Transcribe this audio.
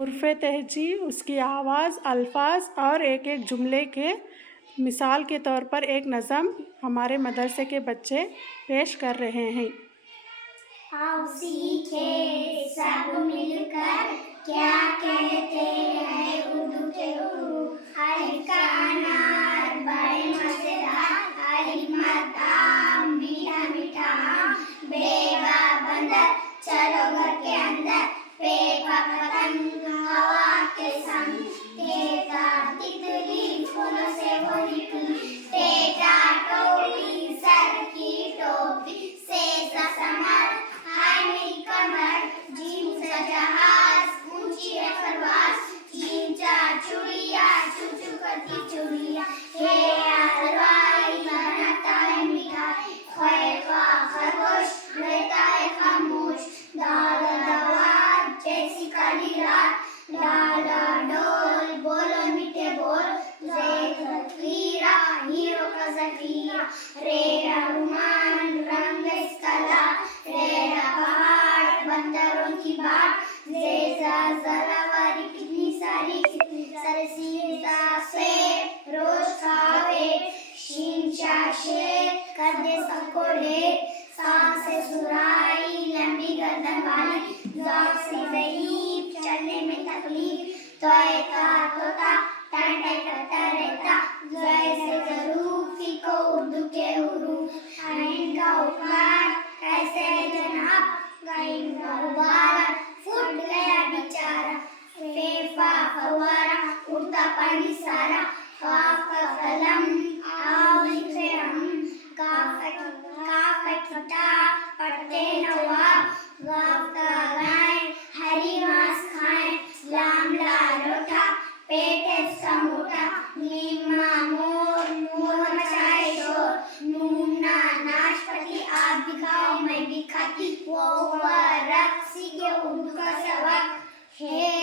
उर्फ़े तहजी उसकी आवाज़, अल्फाज और एक एक जुमले के मिसाल के तौर पर एक नज़म हमारे मदरसे के बच्चे पेश कर रहे हैं। आओ सीखे सब मिलकर क्या कहते हैं उर्दू के हुरूफ। अलिफ का अनार बड़े मज़ेदार, अलिफ मद आम मीठा मीठा आम, बेबा बंदर चलो घर के अंदर, पेपा पतंग हवा के संग, तेजा तितली फूलों से वो निकली, तेजा टोपी सर की टोपी, सेसा समर हाय मेरी कमर, जीम सा जहाज ऊंची है परवाज़, चींचा चुड़िया चू चू करती चुड़िया, हे हलवाई बनाता है मिठाई, ख्वाइफा खरगोश रहता है खामोश, दादा दवा जैसी काली रात, डाला डोल बोलो मीठे बोल, ज़खीरा हीरो का ज़खीरा, रेरा रुमान रंग इसका लाल, रेरा पहाड़ बंदरों की बाट, ज़ेज़ा ज़रावारी कितनी सारी सरसीज़ा से रोज खावे, शींशा शेर कर दे सबको ढेर, सांसें सुराई लंबी गर्दन वाली, ज़ौक़ से ज़ईफ़ चलने में तकलीफ, तोए का तोता टाई टाई करता रहता, जैसे ज़रूफ़ी को उर्दू के हुरूफ, आइन का उकार कैसे है जनाब, गाइन का गुब्बारा फूट गया बेचारा, फेफा फव्वारा उड़ता पानी सारा, काफ का कलम आओ लिखे हम, काफ का किताब पढ़ते नवाब, गाफ का गाय हरी घास खाएं, लाम ला लोटा पेट है उसका मोटा, मीमा मोर मोर मचाए शोर, नूना नाशपाती आप भी खाओ मैं भी खाती, वो हुआ रक्सी के उर्दू का सबक, हे